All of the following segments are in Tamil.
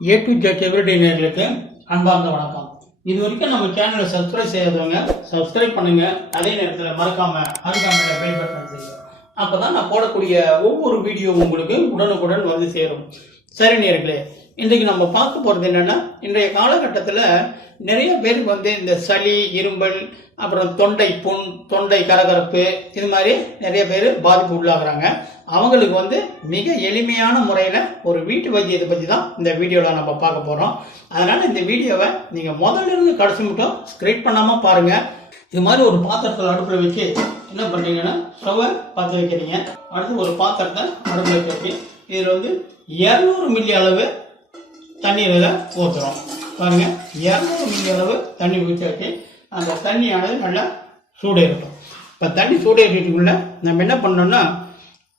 A to Z எவ்ரிடே நேயர்களுக்கு அன்பார்ந்த வணக்கம். இது வரைக்கும் நம்ம சேனலை சப்ஸ்கிரைப் செய்யாதவங்க சப்ஸ்கிரைப் பண்ணுங்க. அதே நேரத்தில் மறக்காம அருகாமையில பெல் பட்டன் செய்யுங்க. அப்பதான் நான் போடக்கூடிய ஒவ்வொரு வீடியோ உங்களுக்கு உடனுக்குடன் வந்து சேரும். சரி நேயர்களே, இன்றைக்கு நம்ம பார்க்க போறது என்னன்னா, இன்றைய காலகட்டத்தில் நிறைய பேருக்கு வந்து இந்த சளி, இரும்பல், அப்புறம் தொண்டை புண், தொண்டை கரகரப்பு, இது மாதிரி நிறைய பேர் பாதிப்பு உள்ளாகிறாங்க. அவங்களுக்கு வந்து மிக எளிமையான முறையில் ஒரு வீட்டு வைத்தியத்தை பற்றி தான் இந்த வீடியோவில் நம்ம பார்க்க போகிறோம். அதனால் இந்த வீடியோவை நீங்கள் முதல்ல இருந்து கடைசி மட்டும் ஸ்கிரைப் பண்ணாமல் பாருங்கள். இது மாதிரி ஒரு பாத்திரத்தில் அடுப்பில் வச்சு என்ன பண்ணுறீங்கன்னா, ஸ்டவ்வை பற்ற வைக்கிறீங்க. அடுத்து ஒரு பாத்திரத்தை அடுப்பில் வச்சு இதில் வந்து 200 மில்லி அளவு தண்ணீரில் ஊற்றுறோம். பாருங்கள், 200 மில்லி அளவு தண்ணி ஊற்றி அந்த தண்ணியானது நல்லா சூடேறட்டும். இப்போ தண்ணி சூடேறதுக்குள்ள நம்ம என்ன பண்ணோம்னா,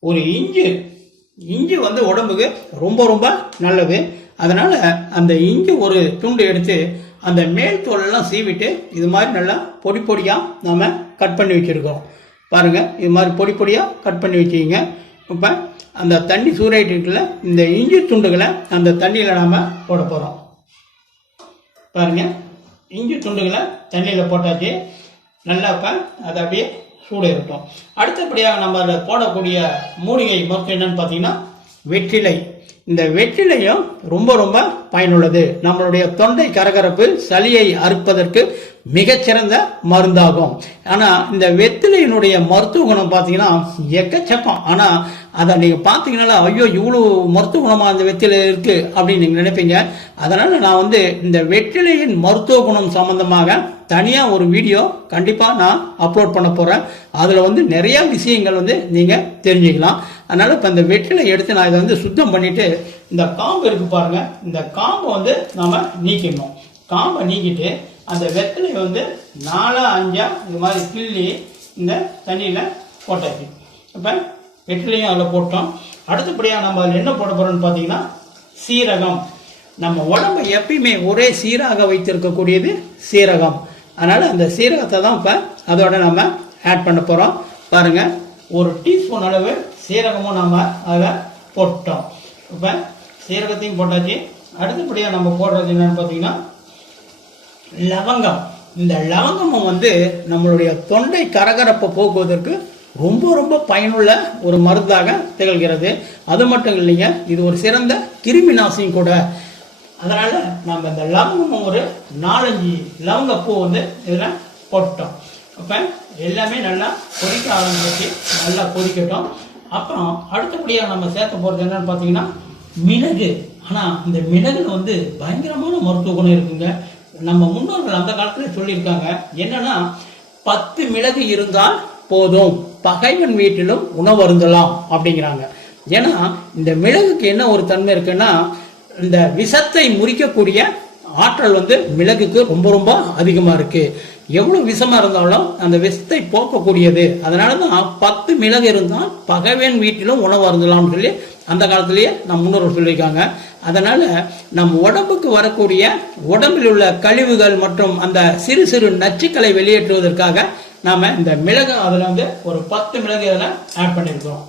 ஒரு இஞ்சி வந்து உடம்புக்கு ரொம்ப ரொம்ப நல்லது. அதனால் அந்த இஞ்சி ஒரு துண்டு எடுத்து அந்த மேல் தோலெல்லாம் சீவிட்டு இது மாதிரி நல்லா பொடி பொடியாக நம்ம கட் பண்ணி வச்சுருக்கோம். பாருங்கள், இது மாதிரி பொடி பொடியாக கட் பண்ணி வச்சுக்கிங்க. இப்போ அந்த தண்ணி சூடாயிட்டுக்குள்ள இந்த இஞ்சி துண்டுகளை அந்த தண்ணியில் நாம் போட போகிறோம். பாருங்கள், இஞ்சி துண்டுகளை தண்ணியில் போட்டாச்சு. நல்லா இப்போ அதை அப்படியே சூடு இருக்கட்டும். அடுத்தபடியாக நம்ம அதில் போடக்கூடிய மூலிகை மருத்துவம் என்னன்னு பார்த்தீங்கன்னா வெற்றிலை. இந்த வெற்றிலையும் ரொம்ப ரொம்ப பயனுள்ளது. நம்மளுடைய தொண்டை கரகரப்பு, சளியை அறுப்பதற்கு மிகச்சிறந்த மருந்தாகும். ஆனால் இந்த வெற்றிலையினுடைய மருத்துவ குணம் பார்த்தீங்கன்னா எக்கச்சக்கம். ஆனால் அதை நீங்கள் பார்த்தீங்கன்னா, ஐயோ இவ்வளோ மருத்துவ குணமாக அந்த வெற்றிலை இருக்குது அப்படின்னு நீங்கள் நினைப்பீங்க. அதனால் நான் வந்து இந்த வெற்றிலையின் மருத்துவ குணம் சம்பந்தமாக தனியாக ஒரு வீடியோ கண்டிப்பாக நான் அப்லோட் பண்ண போகிறேன். அதில் வந்து நிறையா விஷயங்கள் வந்து நீங்கள் தெரிஞ்சுக்கலாம். அதனால் இப்போ இந்த வெற்றிலை எடுத்து நான் இதை வந்து சுத்தம் பண்ணிவிட்டு, இந்த காம்பு இருக்குது பாருங்கள், இந்த காம்பை வந்து நாம் நீக்கிடணும். காம்பை நீக்கிட்டு அந்த வெற்றிலையை வந்து 4-5 இது மாதிரி கிள்ளி இந்த தண்ணியில் போட்டாச்சு. இப்போ வெற்றிலையும் அதில் போட்டோம். அடுத்தபடியாக நம்ம அதில் என்ன போட போகிறோம்னு பார்த்தீங்கன்னா சீரகம். நம்ம உடம்பை எப்பயுமே ஒரே சீராக வைத்திருக்கக்கூடியது சீரகம். அதனால் அந்த சீரகத்தை தான் இப்போ அதோட நம்ம ஆட் பண்ண போகிறோம். பாருங்கள், 1 டீஸ்பூன் அளவு சீரகமும் நம்ம அதில் போட்டோம். இப்போ சீரகத்தையும் போட்டாச்சு. அடுத்தபடியாக நம்ம போடுறது என்னென்னு பார்த்தீங்கன்னா லவங்கம். இந்த லவங்கமும் வந்து நம்மளுடைய தொண்டை கரகரப்பை போக்குவதற்கு ரொம்ப ரொம்ப பயனுள்ள ஒரு மருந்தாக திகழ்கிறது. அது மட்டும் இல்லைங்க, இது ஒரு சிறந்த கிருமி நாசினியும் கூட. அதனால் நம்ம இந்த லவங்கமும் ஒரு 4-5 லவங்கப்பூ வந்து இதில் போட்டோம். அப்போ எல்லாமே நல்லா கொதிக்க ஆரம்பிச்சு, நல்லா கொதிக்கட்டும். அப்புறம் அடுத்தபடியாக நம்ம சேர்க்க போகிறது என்னன்னு பார்த்தீங்கன்னா மிளகு. ஆனால் இந்த மிளகுல வந்து பயங்கரமான மருத்துவ குணம் இருக்குங்க. நம்ம முன்னோர்கள் அந்த காலத்தில் சொல்லியிருக்காங்க, என்னன்னா 10 மிளகு இருந்தால் போதும், பகைவன் வீட்டிலும் உணவு அருந்தலாம் அப்படிங்கிறாங்க. ஏன்னா இந்த மிளகுக்கு என்ன ஒரு தன்மை இருக்குன்னா, இந்த விஷத்தை முறிக்கக்கூடிய ஆற்றல் வந்து மிளகுக்கு ரொம்ப ரொம்ப அதிகமாக இருக்கு. எவ்வளோ விஷமா இருந்தாலும் அந்த விஷத்தை போக்கக்கூடியது. அதனால தான் 10 மிளகு இருந்தால் பகைவன் வீட்டிலும் உணவு அருந்தலாம்னு சொல்லி அந்த காலத்திலேயே நம் முன்னோர்கள் சொல்லியிருக்காங்க. அதனால நம் உடம்புக்கு வரக்கூடிய உடம்பில் உள்ள கழிவுகள் மற்றும் அந்த சிறு சிறு நச்சுக்களை வெளியேற்றுவதற்காக நாம இந்த மிளகு அதில் வந்து ஒரு 10 மிளகு அதில் ஆட் பண்ணியிருக்கிறோம்.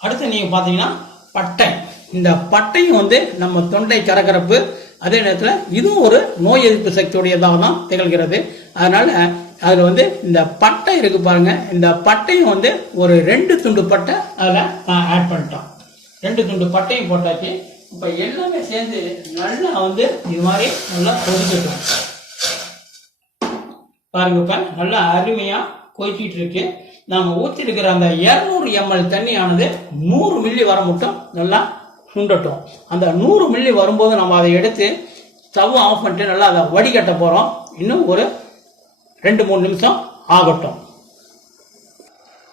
அடுத்து நீங்கள் பார்த்தீங்கன்னா பட்டை. இந்த பட்டையும் வந்து நம்ம தொண்டை கரகரப்பு, அதே நேரத்தில் இதுவும் ஒரு நோய் எதிர்ப்பு சக்தியுடையதாக தான் திகழ்கிறது. அதனால அதில் வந்து இந்த பட்டை இருக்கு பாருங்க, இந்த பட்டையும் வந்து ஒரு 2 துண்டு பட்டை அதில் ஆட் பண்ணிட்டோம். 2 துண்டு பட்டையும் போட்டாச்சு. இப்போ எல்லாமே சேர்ந்து நல்லா வந்து இது மாதிரி நல்லா கொதிக்கட்டும். பாருங்க, இப்போ நல்லா அருமையாக கொதிச்சிட்டு இருக்கு. நாம ஊற்றி இருக்கிற அந்த 200 ml தண்ணியானது 100 மில்லி வர மட்டும் நல்லா சுண்டட்டும். அந்த 100 மில்லி வரும்போது நம்ம அதை எடுத்து ஸ்டவ் ஆஃப் பண்ணிட்டு நல்லா அதை வடிகட்ட போகிறோம். இன்னும் ஒரு 2-3 நிமிஷம் ஆகட்டும்.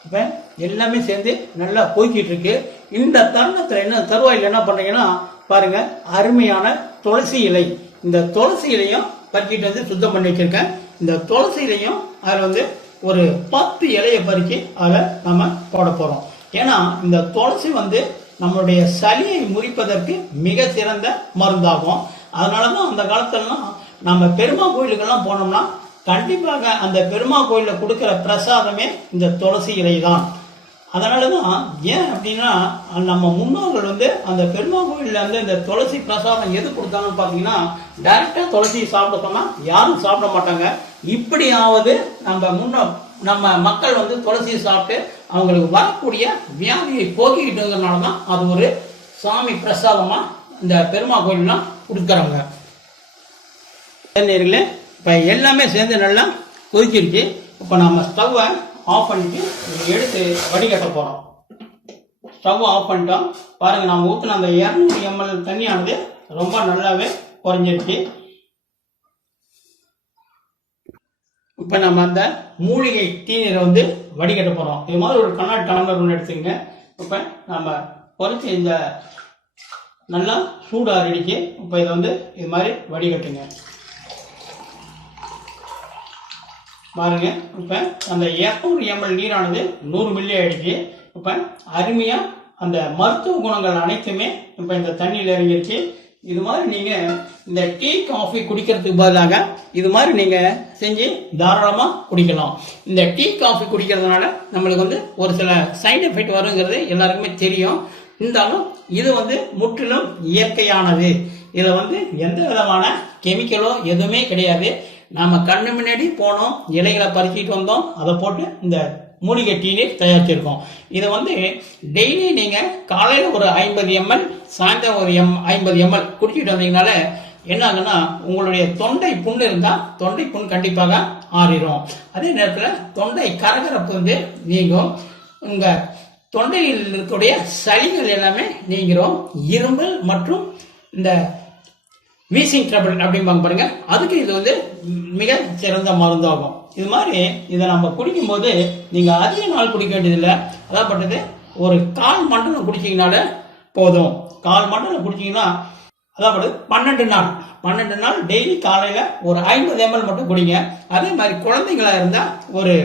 இப்போ எல்லாமே சேர்ந்து நல்லா போய்கிட்டு இருக்கு. இந்த தருணத்தில் என்ன தருவாயில் என்ன பண்ணுறீங்கன்னா, பாருங்க, அருமையான துளசி இலை. இந்த துளசி இலையும் பறிக்கிட்டு வந்து சுத்தம் பண்ணி வச்சிருக்கேன். இந்த துளசி இலையும் அதில் வந்து ஒரு 10 இலையை பறிக்கி அதில் நம்ம போட போகிறோம். ஏன்னா இந்த துளசி வந்து நம்மளுடைய சளியை முறிப்பதற்கு மிக சிறந்த மருந்தாகும். அதனால தான் அந்த காலத்துலலாம் நம்ம பெருமா கோயிலுக்கெல்லாம் போனோம்னா கண்டிப்பாக அந்த பெருமா கோயிலில் கொடுக்குற பிரசாதமே இந்த துளசி இலை தான். அதனால தான் ஏன் அப்படின்னா நம்ம முன்னோர்கள் வந்து அந்த பெருமாள் கோயிலில் வந்து இந்த துளசி பிரசாதம் எது கொடுத்தாங்கன்னு பார்த்தீங்கன்னா டைரெக்டாக துளசி சாப்பிட சொன்னால் யாரும் சாப்பிட மாட்டாங்க. இப்படியாவது நம்ம மக்கள் வந்து துளசியை சாப்பிட்டு அவங்களுக்கு வரக்கூடிய வியாதியை போக்கிக்கிட்டுங்கிறதுனால தான் அது ஒரு சாமி பிரசாதமாக இந்த பெருமாள் கோயிலெலாம் கொடுக்குறாங்க. நேரில் இப்போ எல்லாமே சேர்ந்து நல்லா கொதிச்சிருச்சு. இப்போ நம்ம ஸ்டவ்வை ஆஃப் பண்ணிட்டு எடுத்து வடிகட்ட போகிறோம். ஸ்டவ் ஆஃப் பண்ணிட்டோம். பாருங்கள், நம்ம ஊற்றின அந்த 200 ml தண்ணியானது ரொம்ப நல்லாவே குறைஞ்சிருச்சு. இப்போ நம்ம அந்த மூலிகை தீநீரை வந்து வடிகட்ட போகிறோம். இது மாதிரி ஒரு கண்ணாடி டம்ளர் ஒன்று எடுத்துங்க. இப்போ நம்ம குறைச்சி இந்த நல்லா சூடாறிடுச்சு. இப்போ இதை வந்து இது மாதிரி வடிகட்டுங்க. பாருங்க, இப்போ அந்த 200 ml நீரானது 100 மில்லி ஆயிடுச்சு. இப்போ அருமையாக அந்த மருத்துவ குணங்கள் அனைத்துமே இப்போ இந்த தண்ணியில் இறங்கிடுச்சு. இது மாதிரி நீங்கள் இந்த டீ காஃபி குடிக்கிறதுக்கு பதிலாக இது மாதிரி நீங்கள் செஞ்சு தாராளமாக குடிக்கலாம். இந்த டீ காஃபி குடிக்கிறதுனால நம்மளுக்கு வந்து ஒரு சில சைடு எஃபெக்ட் வருங்கிறது எல்லாருக்குமே தெரியும். இருந்தாலும் இது வந்து முற்றிலும் இயற்கையானது. இதில் வந்து எந்த விதமான கெமிக்கலோ எதுவுமே கிடையாது. நாம் கண்ணு முன்னாடி போனோம், இலைகளை பறிச்சிட்டு வந்தோம், அதை போட்டு இந்த மூலிகை டீநீர் தயாரிச்சிருக்கோம். இதை வந்து டெய்லி நீங்கள் காலையில் ஒரு 50 ml, சாயந்தரம் ஒரு 50 ml குடிச்சிட்டு வந்தீங்கனால என்ன ஆகுன்னா உங்களுடைய தொண்டை புண் இருந்தால் தொண்டை புண் கண்டிப்பாக ஆறிடும். அதே நேரத்தில் தொண்டை கரகரப்பு வந்து நீங்கும். உங்கள் தொண்டையில் இருக்கக்கூடிய சளிகள் எல்லாமே நீங்கிறோம். இருமல் மற்றும் இந்த வீசிங் ட்ரபிள் அப்படிம்பாங்க பாருங்க, அதுக்கு இது வந்து மிக சிறந்த மருந்தாகும். இது மாதிரி இதை நம்ம குடிக்கும்போது நீங்கள் அதிக நாள் குடிக்க வேண்டியதில்லை. அதாப்பட்டது ஒரு 1/4 மண்டலம் குடிச்சிங்கனால போதும். 1/4 மண்டலம் குடிச்சிங்கன்னா அதாவது 12 நாள் டெய்லி காலையில் ஒரு 50 ml மட்டும் குடிங்க. அதே மாதிரி குழந்தைங்களா இருந்தால் ஒரு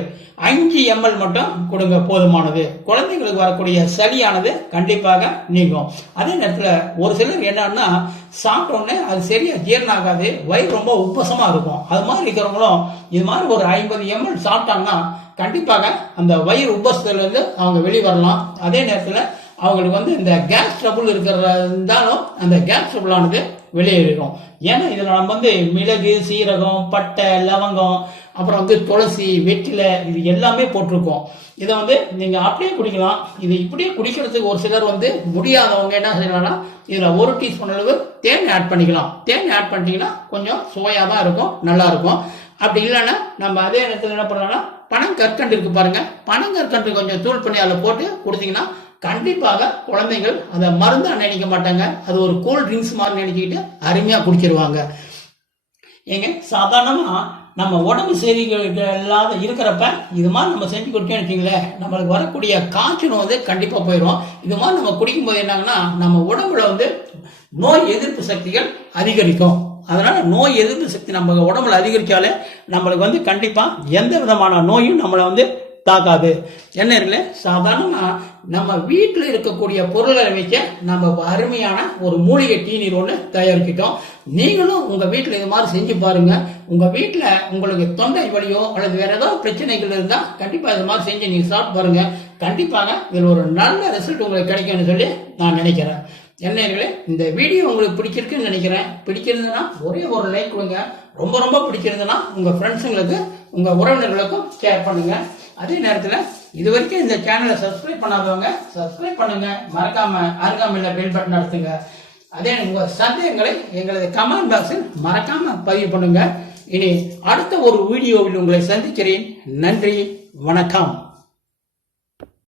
5 ml மட்டும் கொடுங்க, போதுமானது. குழந்தைங்களுக்கு வரக்கூடிய சளியானது கண்டிப்பாக நீங்கும். அதே நேரத்தில் ஒரு சிலர் என்னன்னா சாப்பிட்டோன்னே அது சரியா ஜீரணம் ஆகாது, வயிறு ரொம்ப உப்பசமா இருக்கும். அது மாதிரி இருக்கிறவங்களும் இது மாதிரி ஒரு 50 ml சாப்பிட்டாங்கன்னா கண்டிப்பாக அந்த வயிறு உப்பசத்துலேருந்து அவங்க வெளிவரலாம். அதே நேரத்தில் அவங்களுக்கு வந்து இந்த கேஸ் ட்ரபுள் இருந்தாலும் அந்த கேஸ் ட்ரபுளானது வெளியேறிடும். ஏன்னா இதில் நம்ம வந்து மிளகு, சீரகம், பட்டை, லவங்கம், அப்புறம் வந்து துளசி, வெற்றிலை, இது எல்லாமே போட்டிருக்கோம். இதை வந்து நீங்கள் அப்படியே குடிக்கலாம். இது இப்படியே குடிக்கிறதுக்கு ஒரு சிலர் வந்து முடியாதவங்க என்ன செய்யலாம்னா இதில் 1 டீஸ்பூன் அளவு தேன் ஆட் பண்ணிக்கலாம். தேன் ஆட் பண்ணிட்டீங்கன்னா கொஞ்சம் சுவையாக தான் இருக்கும், நல்லா இருக்கும். அப்படி இல்லைன்னா நம்ம அதே நேரத்தில் என்ன பண்ணலாம்னா பனங்கற்கண்டு இருக்கு பாருங்க, பனங்கற்கண்டு கொஞ்சம் தூள் பண்ணி அதில் போட்டு கொடுத்தீங்கன்னா கண்டிப்பாக குழந்தைகள் அதை மருந்தா நினைக்க மாட்டாங்க, அது ஒரு கூல் ட்ரிங்க்ஸ் மாதிரி நினைச்சிக்கிட்டு அருமையாக குடிச்சிருவாங்க. ஏங்க சாதாரணமாக நம்ம உடம்பு செய்திகள் இல்லாத இருக்கிறப்ப இது மாதிரி நம்ம செஞ்சு கொடுத்தோம்னு வச்சுங்களேன், நம்மளுக்கு வரக்கூடிய காய்ச்சல் வந்து கண்டிப்பாக போயிடும். இது மாதிரி நம்ம குடிக்கும்போது என்னாங்கன்னா நம்ம உடம்புல வந்து நோய் எதிர்ப்பு சக்திகள் அதிகரிக்கும். அதனால நோய் எதிர்ப்பு சக்தி நம்ம உடம்புல அதிகரிச்சாலே நம்மளுக்கு வந்து கண்டிப்பாக எந்த விதமான நோயும் நம்மளை வந்து தாக்காது. என்ன இல்லை, சாதாரணமாக நம்ம வீட்டில் இருக்கக்கூடிய பொருள்களை வைக்க நம்ம அருமையான ஒரு மூலிகை டீநீர் ஒன்று தயாரிக்கிட்டோம். நீங்களும் உங்கள் வீட்டில் இது மாதிரி செஞ்சு பாருங்க. உங்கள் வீட்டில் உங்களுக்கு தொண்டை வலியோ அல்லது வேற ஏதாவது பிரச்சனைகள் இருந்தால் கண்டிப்பாக இது மாதிரி செஞ்சு நீங்கள் சாப்பிட்டு பாருங்க. கண்டிப்பாக இதில் ஒரு நல்ல ரிசல்ட் உங்களுக்கு கிடைக்கும்னு சொல்லி நான் நினைக்கிறேன். என்னங்களே, இந்த வீடியோ உங்களுக்கு பிடிச்சிருக்குன்னு நினைக்கிறேன். பிடிச்சிருந்ததுன்னா ஒரே ஒரு லைக் கொடுங்க. ரொம்ப ரொம்ப பிடிச்சிருந்ததுன்னா உங்கள் ஃப்ரெண்ட்ஸுங்களுக்கு, உங்கள் உறவினர்களுக்கும் ஷேர் பண்ணுங்க. அதே நேரத்தில் இது வரைக்கும் இந்த சேனலை சப்ஸ்கிரைப் பண்ணாதவங்க சப்ஸ்கிரைப் பண்ணுங்க. மறக்காம அருகாமையில் பெல் பட்டன் அழுத்துங்க. அதே உங்கள் சந்தேகங்களை எங்களது கமெண்ட் பாக்ஸில் மறக்காம பதிவு பண்ணுங்க. இனி அடுத்த ஒரு வீடியோவில் உங்களை சந்திக்கிறேன். நன்றி, வணக்கம்.